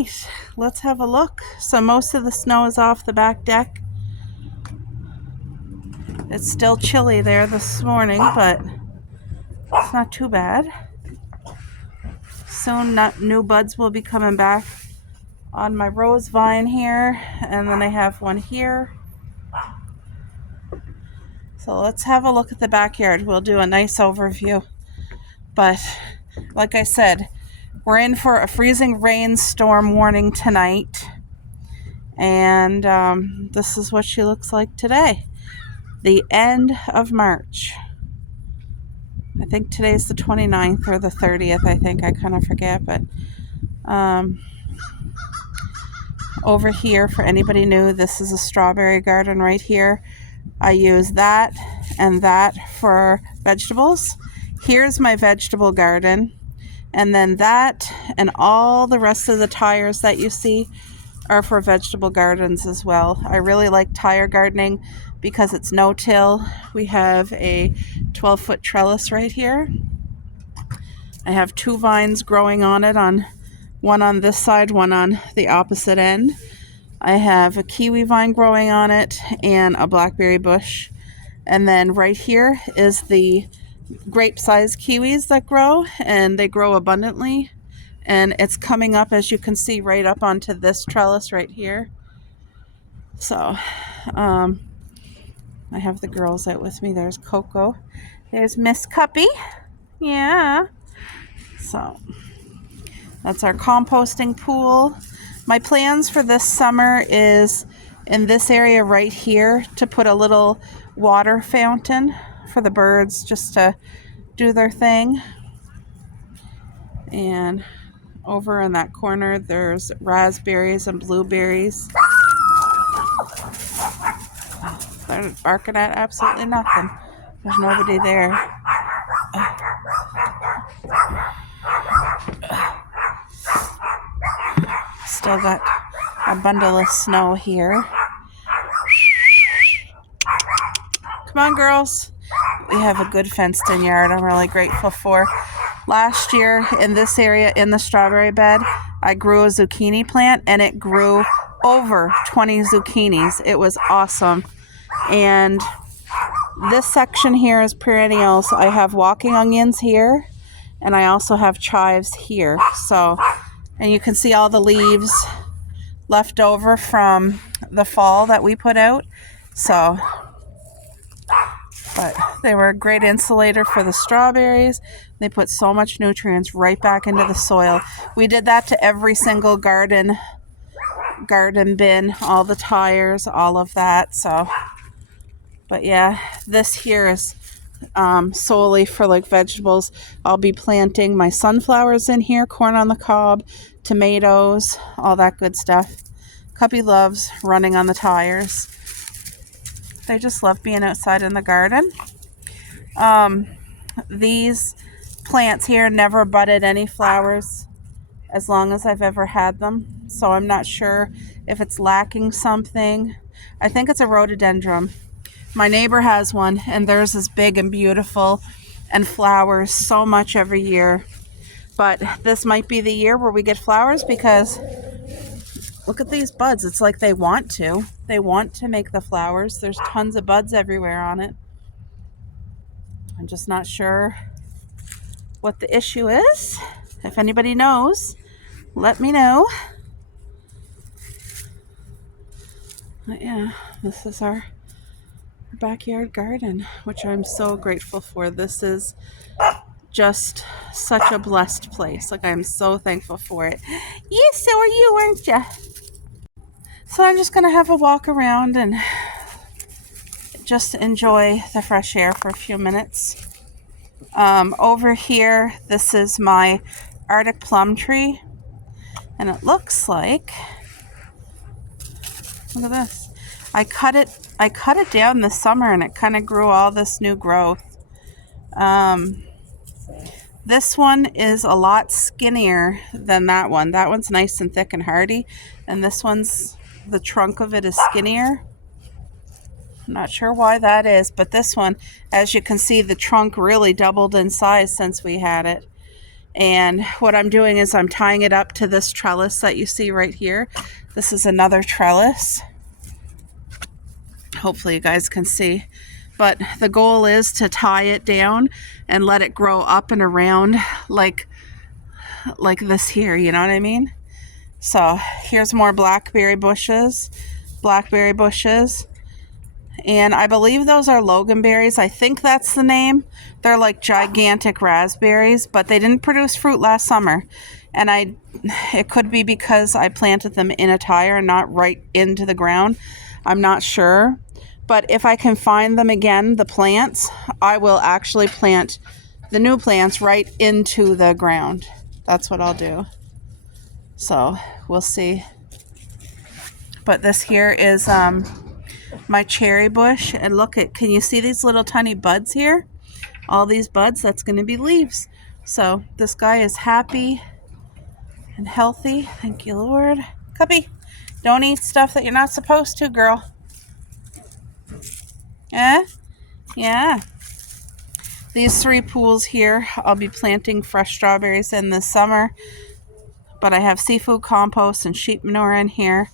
right, let's have a look. So most of the snow is off the back deck. It's still chilly there this morning, but it's not too bad. Soon new buds will be coming back on my rose vine here, and then I have one here. So let's have a look at the backyard. We'll do a nice overview. But like I said, we're in for a freezing rainstorm warning tonight. And this is what she looks like today. The end of March. I think today's the 29th or the 30th, I think. I kind of forget. But over here, for anybody new, this is a strawberry garden right here. I use that and that for vegetables. Here's my vegetable garden. And then that and all the rest of the tires that you see are for vegetable gardens as well. I really like tire gardening because it's no-till. We have a 12-foot trellis right here. I have 2 vines growing on it, one on this side, one on the opposite end. I have a kiwi vine growing on it and a blackberry bush. And then right here is the grape-sized kiwis that grow, and they grow abundantly. And it's coming up, as you can see, right up onto this trellis right here. So, I have the girls out with me. There's Coco. There's Miss Cuppy. Yeah. So, that's our composting pool. My plans for this summer is in this area right here to put a little water fountain for the birds just to do their thing. And over in that corner, there's raspberries and blueberries. They're barking at absolutely nothing. There's nobody there. Still got a bundle of snow here. Come on, girls. We have a good fenced-in yard I'm really grateful for. Last year in this area in the strawberry bed, I grew a zucchini plant and it grew over 20 zucchinis. It was awesome. And this section here is perennials. I have walking onions here and I also have chives here. So, and you can see all the leaves left over from the fall that we put out. So, but they were a great insulator for the strawberries. They put so much nutrients right back into the soil. We did that to every single garden bin, all the tires, all of that. So, but yeah, this here is solely for like vegetables. I'll be planting my sunflowers in here, corn on the cob, tomatoes, all that good stuff. Cuppy loves running on the tires. They just love being outside in the garden. These plants here never budded any flowers as long as I've ever had them. So I'm not sure if it's lacking something. I think it's a rhododendron. My neighbor has one and theirs is big and beautiful and flowers so much every year. But this might be the year where we get flowers because look at these buds. It's like they want to. They want to make the flowers. There's tons of buds everywhere on it. I'm just not sure what the issue is. If anybody knows, let me know. But yeah, this is our backyard garden, which I'm so grateful for. This is just such a blessed place. Like, I'm so thankful for it. Yes, so are you, aren't you? So I'm just gonna have a walk around and just enjoy the fresh air for a few minutes. Over here, this is my Arctic plum tree, and it looks like, look at this. I cut it down this summer and it kind of grew all this new growth. This one is a lot skinnier than that one. That one's nice and thick and hardy, and this one's, the trunk of it is skinnier. I'm not sure why that is, but this one, as you can see, the trunk really doubled in size since we had it. And what I'm doing is I'm tying it up to this trellis that you see right here. This is another trellis. Hopefully you guys can see. But the goal is to tie it down and let it grow up and around like this here, you know what I mean? So here's more blackberry bushes. And I believe those are loganberries. I think that's the name. They're like gigantic raspberries, but they didn't produce fruit last summer. And it could be because I planted them in a tire and not right into the ground. I'm not sure. But if I can find them again, the plants, I will actually plant the new plants right into the ground. That's what I'll do. So we'll see. But this here is my cherry bush, and look at, can you see these little tiny buds here? All these buds, that's going to be leaves. So this guy is happy and healthy. Thank you, Lord. Cuppy, don't eat stuff that you're not supposed to, girl. Yeah. These 3 pools here, I'll be planting fresh strawberries in this summer. But I have seafood compost and sheep manure in here.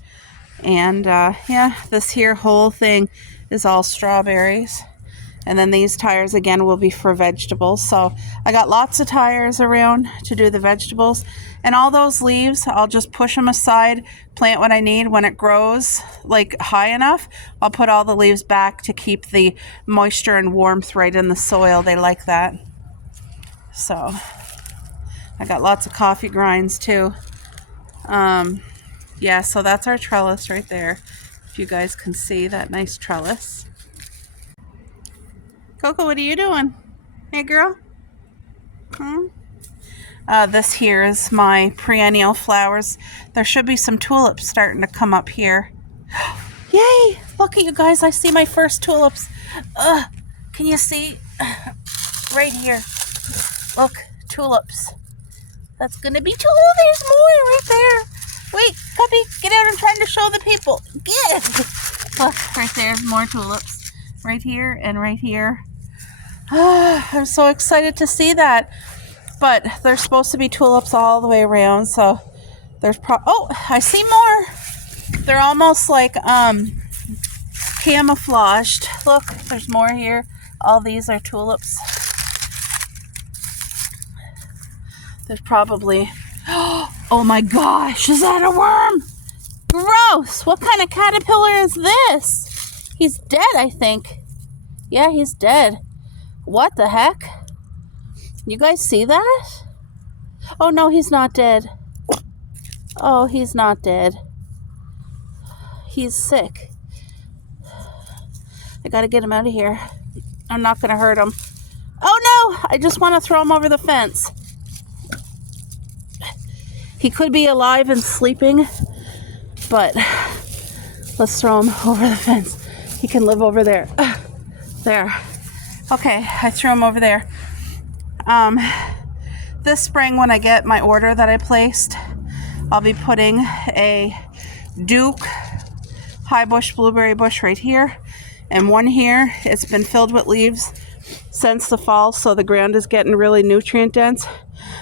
And yeah, this here whole thing is all strawberries. And then these tires again will be for vegetables. So I got lots of tires around to do the vegetables. And all those leaves, I'll just push them aside, plant what I need. When it grows like high enough, I'll put all the leaves back to keep the moisture and warmth right in the soil. They like that. So I got lots of coffee grinds too. Yeah, so that's our trellis right there. If you guys can see that nice trellis. Coco, what are you doing? Hey, girl? This here is my perennial flowers. There should be some tulips starting to come up here. Yay! Look at you guys. I see my first tulips. Can you see? Right here. Look, tulips. That's going to be two. Oh, there's more right there. Wait, Puppy, get out. I'm trying to show the people. Get! Look, right there's more tulips. Right here and right here. I'm so excited to see that. But there's supposed to be tulips all the way around, so there's oh, I see more. They're almost like camouflaged. Look, there's more here. All these are tulips. There's probably, oh my gosh, is that a worm? Gross! What kind of caterpillar is this? He's dead, I think. Yeah, he's dead. What the heck? You guys see that? Oh no, he's not dead. Oh, he's not dead. He's sick. I gotta get him out of here. I'm not gonna hurt him. Oh no! I just want to throw him over the fence. He could be alive and sleeping, but let's throw him over the fence. He can live over there. There. Okay, I threw him over there. This spring when I get my order that I placed, I'll be putting a Duke high bush blueberry bush right here and one here. It's been filled with leaves since the fall, so the ground is getting really nutrient dense.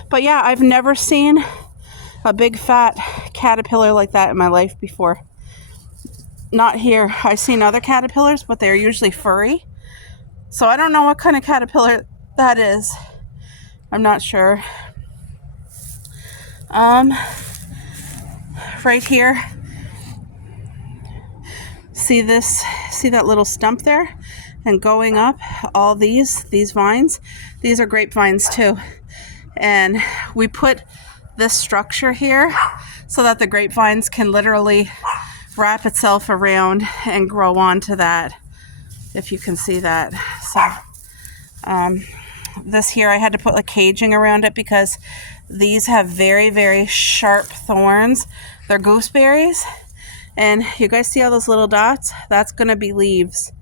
But yeah, I've never seen a big fat caterpillar like that in my life before. Not here. I've seen other caterpillars, but they're usually furry. So I don't know what kind of caterpillar that is. I'm not sure. Right here. See this? See that little stump there? And going up, all these vines, these are grapevines too. And we put this structure here so that the grapevines can literally wrap itself around and grow onto that, if you can see that. So this here, I had to put like caging around it because these have very, very sharp thorns. They're gooseberries. And you guys see all those little dots? That's going to be leaves.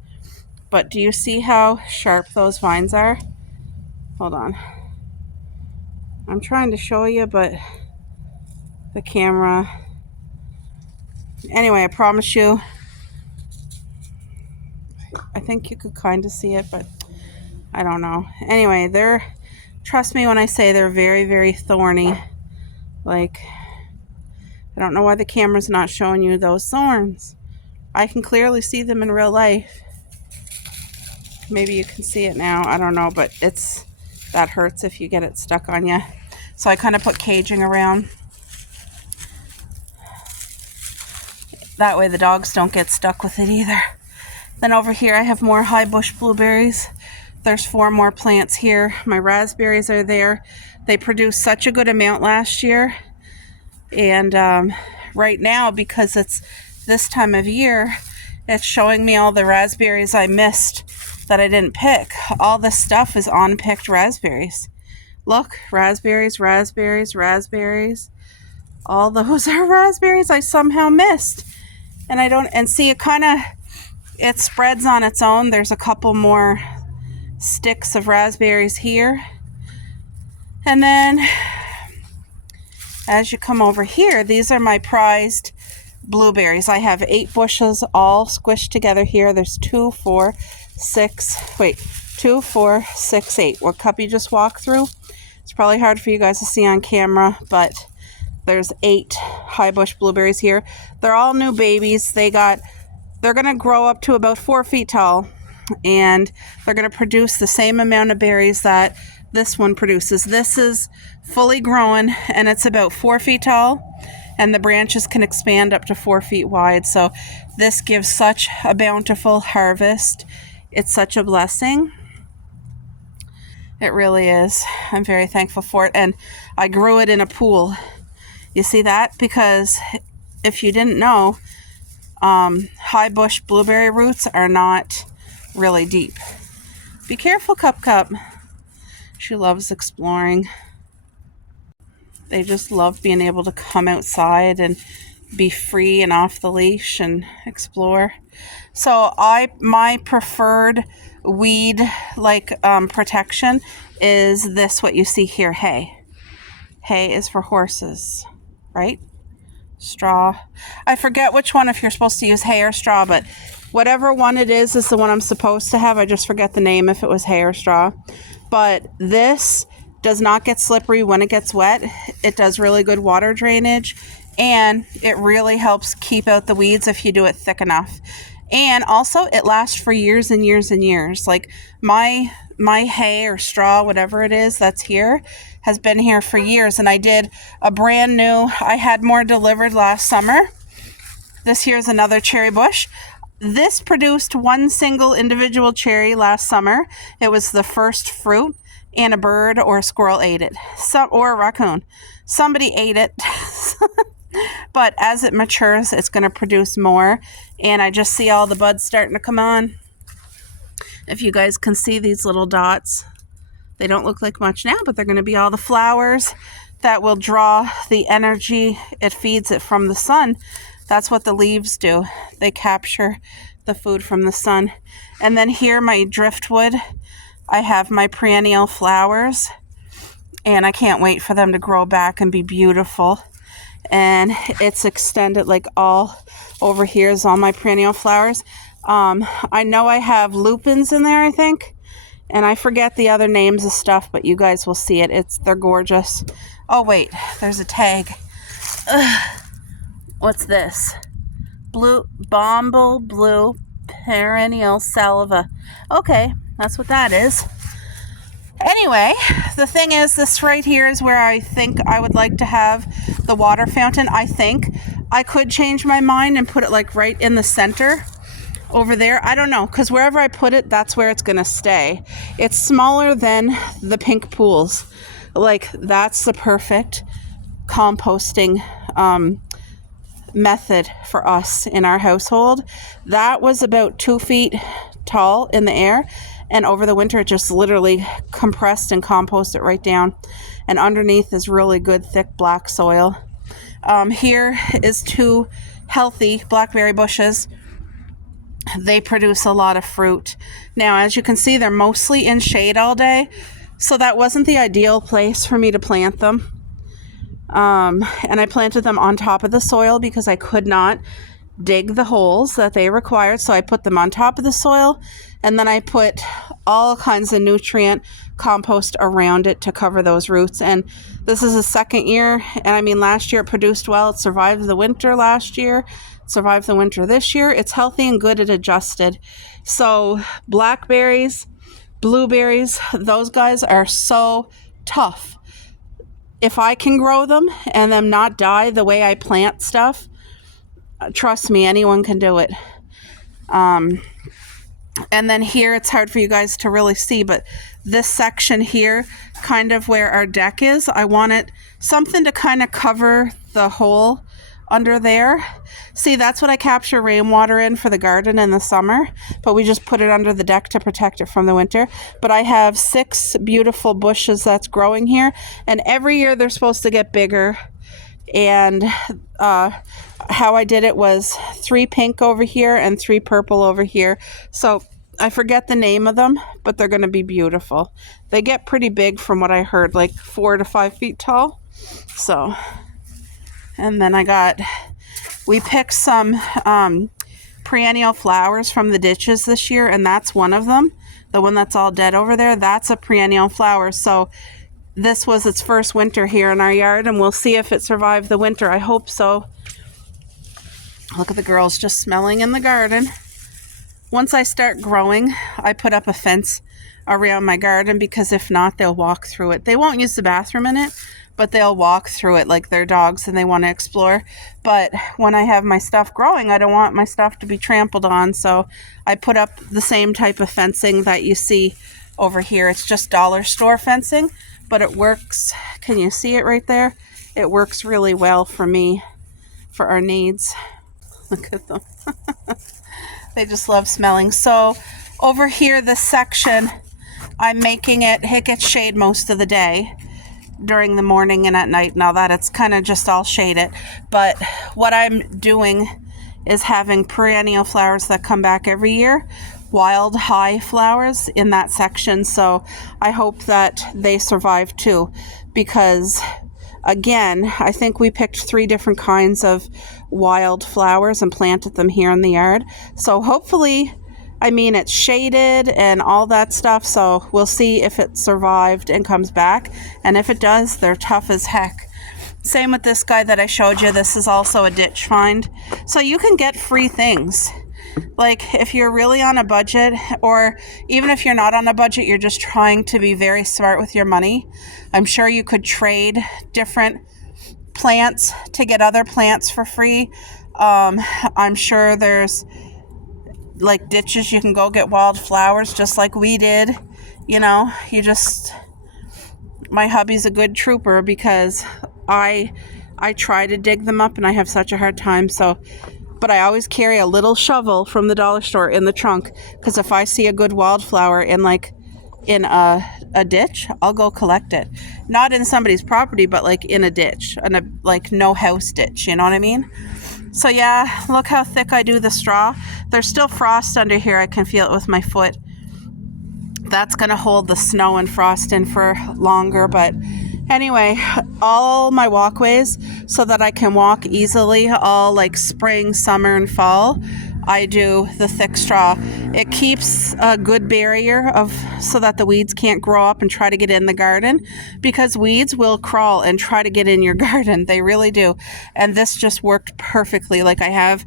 But do you see how sharp those vines are? Hold on. I'm trying to show you, but the camera. Anyway, I promise you. I think you could kind of see it, but I don't know. Anyway, they're Trust me when I say they're very, very thorny. Like, I don't know why the camera's not showing you those thorns. I can clearly see them in real life. Maybe you can see it now. I don't know, but that hurts if you get it stuck on you. So I kind of put caging around. That way the dogs don't get stuck with it either. Then over here I have more high bush blueberries. There's 4 more plants here. My raspberries are there. They produced such a good amount last year. And right now, because it's this time of year, it's showing me all the raspberries I missed that I didn't pick. All this stuff is unpicked raspberries. Look, raspberries, raspberries, raspberries. All those are raspberries I somehow missed. And see, it spreads on its own. There's a couple more sticks of raspberries here. And then as you come over here, these are my prized blueberries. I have 8 bushes all squished together here. There's 2, 4, 6, 8. What cup you just walked through? It's probably hard for you guys to see on camera, but there's 8 high bush blueberries here. They're all new babies. They're going to grow up to about 4 feet tall, and they're going to produce the same amount of berries that this one produces. This is fully grown, and it's about 4 feet tall, and the branches can expand up to 4 feet wide. So this gives such a bountiful harvest. It's such a blessing. It really is. I'm very thankful for it. And I grew it in a pool. You see that? Because if you didn't know, high bush blueberry roots are not really deep. Be careful, Cup. She loves exploring. They just love being able to come outside and be free and off the leash and explore. So my preferred weed protection is this, what you see here, hay. Hay is for horses, right? Straw. I forget which one, if you're supposed to use hay or straw, but whatever one it is the one I'm supposed to have. I just forget the name if it was hay or straw. But this does not get slippery when it gets wet. It does really good water drainage, and it really helps keep out the weeds if you do it thick enough. And also it lasts for years and years and years. Like my hay or straw, whatever it is that's here, has been here for years. And I did a brand new, I had more delivered last summer. This here's another cherry bush. This produced 1 single individual cherry last summer. It was the first fruit, and a bird or a squirrel ate it. Or a raccoon. Somebody ate it. But as it matures, it's going to produce more. And I just see all the buds starting to come on. If you guys can see these little dots, they don't look like much now, but they're going to be all the flowers that will draw the energy. It feeds it from the sun. That's what the leaves do. They capture the food from the sun. And then here, my driftwood, I have my perennial flowers, and I can't wait for them to grow back and be beautiful. And it's extended like all over here is all my perennial flowers. I know I have lupins in there, I think, and I forget the other names of stuff, but you guys will see it. They're gorgeous. Oh wait, there's a tag. Ugh. What's this? Bomble blue perennial salvia. Okay, that's what that is. Anyway, the thing is, this right here is where I think I would like to have the water fountain. I think I could change my mind and put it like right in the center over there. I don't know, because wherever I put it, that's where it's going to stay. It's smaller than the pink pools. Like, that's the perfect composting method for us in our household. That was about 2 feet tall in the air, and over the winter it just literally compressed and composted it right down, and underneath is really good thick black soil. Here is 2 healthy blackberry bushes. They produce a lot of fruit. Now, as you can see, they're mostly in shade all day, so that wasn't the ideal place for me to plant them. And I planted them on top of the soil because I could not dig the holes that they required. So I put them on top of the soil, And then I put all kinds of nutrient compost around it to cover those roots. And this is the second year. And I mean, last year it produced well. It survived the winter last year, survived the winter this year. It's healthy and good. It adjusted. So blackberries, blueberries, those guys are so tough. If I can grow them and them not die the way I plant stuff, trust me, anyone can do it. And then here, it's hard for you guys to really see, but this section here, kind of where our deck is, I wanted something to kind of cover the hole under there. See, that's what I capture rainwater in for the garden in the summer, but we just put it under the deck to protect it from the winter. But I have 6 beautiful bushes that's growing here, and every year they're supposed to get bigger. And how I did it was 3 pink over here and 3 purple over here. So I forget the name of them, but they're going to be beautiful. They get pretty big from what I heard, like 4 to 5 feet tall. So, and then we picked some perennial flowers from the ditches this year, and that's one of them. The one that's all dead over there, that's a perennial flower. So this was its first winter here in our yard, and we'll see if it survived the winter. I hope so. Look at the girls just smelling in the garden. Once I start growing, I put up a fence around my garden, because if not, they'll walk through it. They won't use the bathroom in it, but they'll walk through it like they're dogs and they want to explore. But when I have my stuff growing, I don't want my stuff to be trampled on, so I put up the same type of fencing that you see over here. It's just dollar store fencing, but it works. Can you see it right there? It works really well for me, for our needs. Look at them. They just love smelling. So over here, this section, I'm making it gets shade most of the day during the morning and at night. Now that it's kind of just all shaded. But what I'm doing is having perennial flowers that come back every year, wild high flowers in that section. So I hope that they survive too, because again, I think we picked 3 different kinds of wild flowers and planted them here in the yard. So hopefully, I mean, it's shaded and all that stuff. So we'll see if it survived and comes back. And if it does, they're tough as heck. Same with this guy that I showed you. This is also a ditch find. So you can get free things. Like if you're really on a budget, or even if you're not on a budget, you're just trying to be very smart with your money, I'm sure you could trade different plants to get other plants for free. I'm sure there's like ditches you can go get wildflowers just like we did. You know, my hubby's a good trooper, because I try to dig them up and I have such a hard time. But I always carry a little shovel from the dollar store in the trunk, because if I see a good wildflower in a ditch, I'll go collect it. Not in somebody's property, but like in a ditch, and a like no house ditch, you know what I mean? So yeah, look how thick I do the straw. There's still frost under here. I can feel it with my foot. That's gonna hold the snow and frost in for longer. But anyway, all my walkways, so that I can walk easily all like spring, summer, and fall, I do the thick straw. It keeps a good barrier so that the weeds can't grow up and try to get in the garden, because weeds will crawl and try to get in your garden. They really do. And this just worked perfectly. Like I have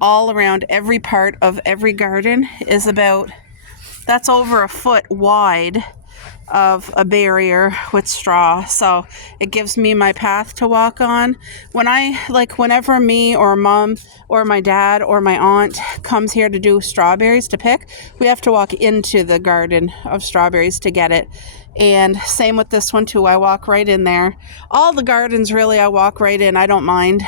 all around every part of every garden is that's over a foot wide of a barrier with straw, so it gives me my path to walk on. Whenever me or mom or my dad or my aunt comes here to do strawberries to pick, we have to walk into the garden of strawberries to get it. And same with this one too. I walk right in there. All the gardens really, I walk right in. I don't mind.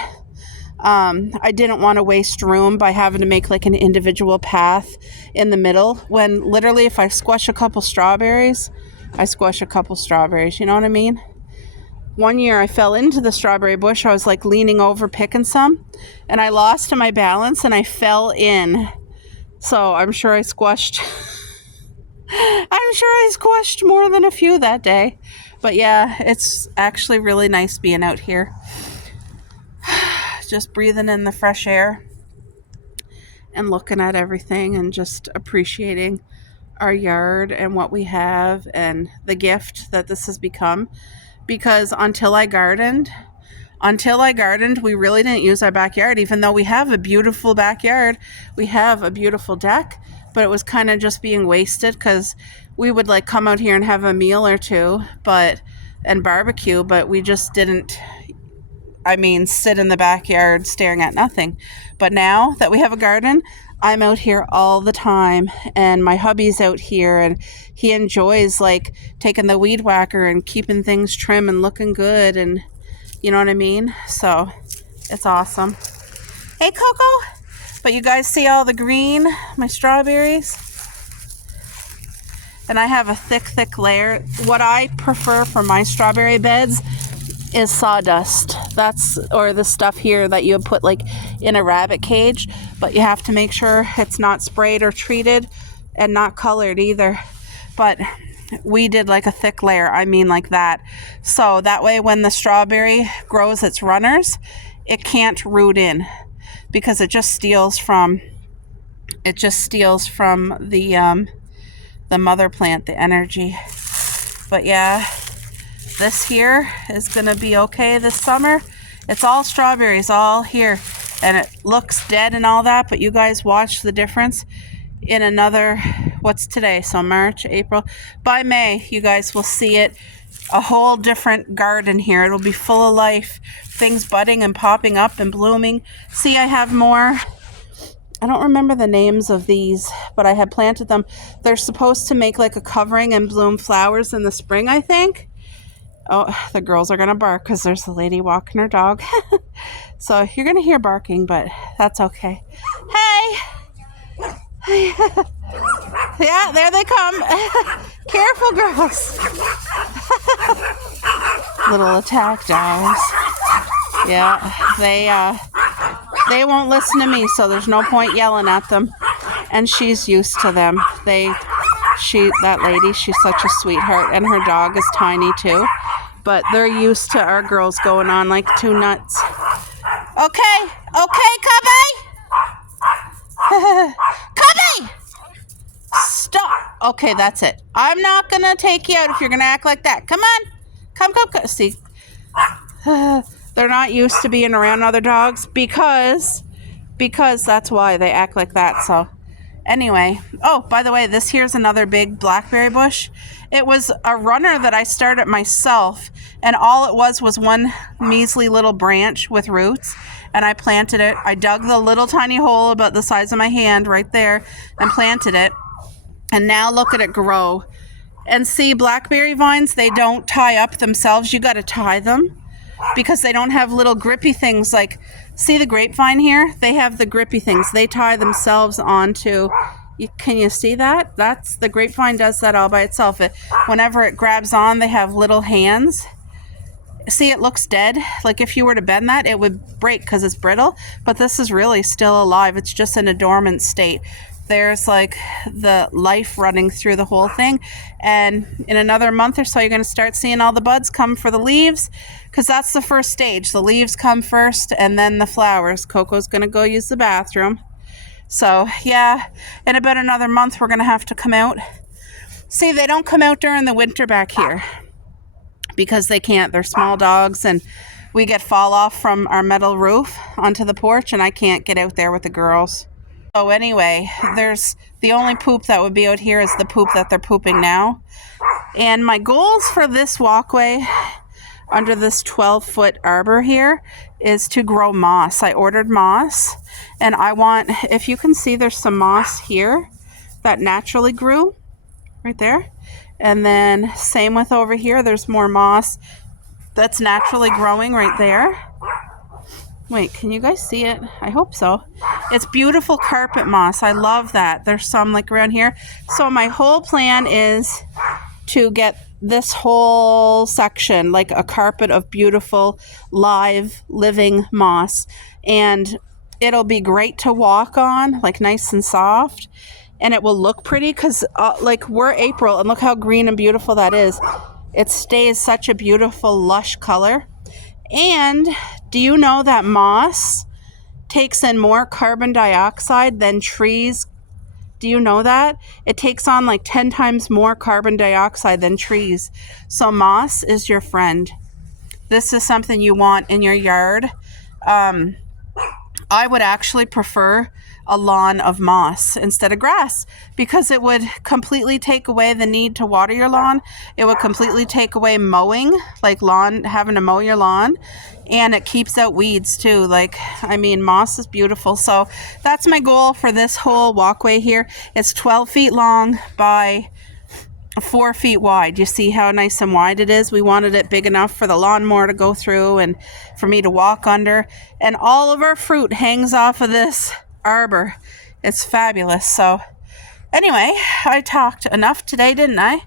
I didn't want to waste room by having to make like an individual path in the middle, when literally if I squash a couple strawberries, I squash a couple strawberries, you know what I mean? One year I fell into the strawberry bush. I was like leaning over picking some, and I lost my balance and I fell in. So I'm sure I squashed more than a few that day. But yeah, it's actually really nice being out here. Just breathing in the fresh air. and looking at everything and just appreciating our yard and what we have and the gift that this has become. Because until I gardened, we really didn't use our backyard, even though we have a beautiful backyard. We have a beautiful deck, but it was kind of just being wasted because we would like come out here and have a meal or two, and barbecue, but we just didn't, sit in the backyard staring at nothing. But now that we have a garden, I'm out here all the time, and my hubby's out here, and he enjoys like taking the weed whacker and keeping things trim and looking good, and you know what I mean? So it's awesome. Hey, Coco! But you guys see all the green, my strawberries? And I have a thick layer. What I prefer for my strawberry beds is sawdust. Or the stuff here that you put like in a rabbit cage, but you have to make sure it's not sprayed or treated and not colored either. But we did like a thick layer, like that. So that way when the strawberry grows its runners, it can't root in because it just steals from the mother plant, the energy. But yeah, this here is gonna be okay this summer. It's all strawberries all here, and it looks dead and all that, but you guys watch the difference in another, what's today? So March, April. By May, you guys will see it, a whole different garden here. It'll be full of life, things budding and popping up and blooming. See, I have more. I don't remember the names of these, but I had planted them. They're supposed to make like a covering and bloom flowers in the spring, I think. Oh, the girls are going to bark because there's a lady walking her dog. So you're going to hear barking, but that's okay. Hey! Yeah, there they come. Careful, girls. Little attack dogs. Yeah, they won't listen to me, so there's no point yelling at them. And she's used to them. That lady, she's such a sweetheart, and her dog is tiny too. But they're used to our girls going on like two nuts. Okay, Cubby! Cubby! Stop! Okay, that's it. I'm not gonna take you out if you're gonna act like that. Come on! Come. See, they're not used to being around other dogs because that's why they act like that. So anyway, oh, by the way, this here's another big blackberry bush. It was a runner that I started myself, and all it was one measly little branch with roots, and I planted it. I dug the little tiny hole about the size of my hand right there and planted it, and now look at it grow. And see, blackberry vines, they don't tie up themselves. You got to tie them because they don't have little grippy things like, see the grapevine here? They have the grippy things. They tie themselves onto, can you see that? That's, the grapevine does that all by itself. Whenever it grabs on, they have little hands. See, it looks dead. Like if you were to bend that, it would break because it's brittle, but this is really still alive. It's just in a dormant state. There's like the life running through the whole thing, and in another month or so you're going to start seeing all the buds come for the leaves, because that's the first stage. The leaves come first and then the flowers. Coco's going to go use the bathroom. So yeah, in about another month we're going to have to come out. See, they don't come out during the winter back here because they can't. They're small dogs, and we get fall off from our metal roof onto the porch, and I can't get out there with the girls. So anyway, there's the only poop that would be out here is the poop that they're pooping now. And my goals for this walkway under this 12-foot arbor here is to grow moss. I ordered moss, and I want, if you can see, there's some moss here that naturally grew right there. And then same with over here, there's more moss that's naturally growing right there. Wait, can you guys see it? I hope so. It's beautiful carpet moss. I love that. There's some like around here. So my whole plan is to get this whole section like a carpet of beautiful live living moss, and it'll be great to walk on, like nice and soft, and it will look pretty because like we're April, and look how green and beautiful that is. It stays such a beautiful lush color. And do you know that moss takes in more carbon dioxide than trees. Do you know that? It takes on like 10 times more carbon dioxide than trees. So moss is your friend. This is something you want in your yard. I would actually prefer a lawn of moss instead of grass because it would completely take away the need to water your lawn. It would completely take away mowing, like having to mow your lawn, and it keeps out weeds too. Like, I mean, moss is beautiful. So that's my goal for this whole walkway here. It's 12 feet long by 4 feet wide. You see how nice and wide it is? We wanted it big enough for the lawnmower to go through and for me to walk under. And all of our fruit hangs off of this arbor. It's fabulous. So anyway, I talked enough today, didn't I?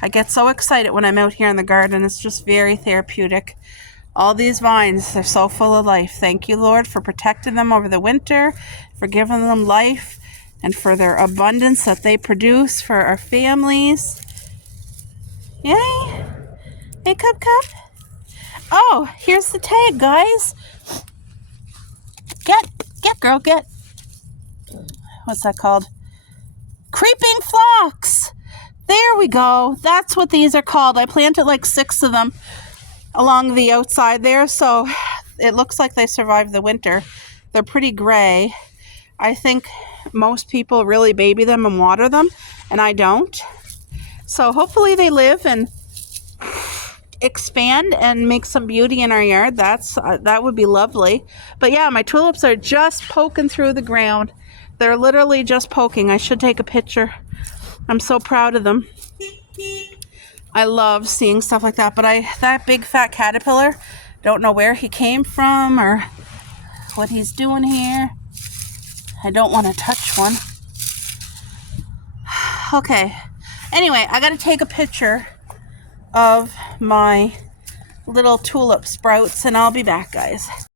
I get so excited when I'm out here in the garden. It's just very therapeutic. All these vines, they're so full of life. Thank you, Lord, for protecting them over the winter, for giving them life, and for their abundance that they produce for our families. Yay! Hey, Cup. Oh, here's the tag, guys. Get, girl, get. What's that called? Creeping phlox. There we go. That's what these are called. I planted like 6 of them along the outside there, so it looks like they survived the winter. They're pretty gray. I think most people really baby them and water them, and I don't. So hopefully they live and expand and make some beauty in our yard. That would be lovely. But yeah, my tulips are just poking through the ground. They're literally just poking. I should take a picture. I'm so proud of them. I love seeing stuff like that. But that big fat caterpillar, don't know where he came from or what he's doing here. I don't want to touch one. Okay. Anyway, I got to take a picture of my little tulip sprouts and I'll be back, guys.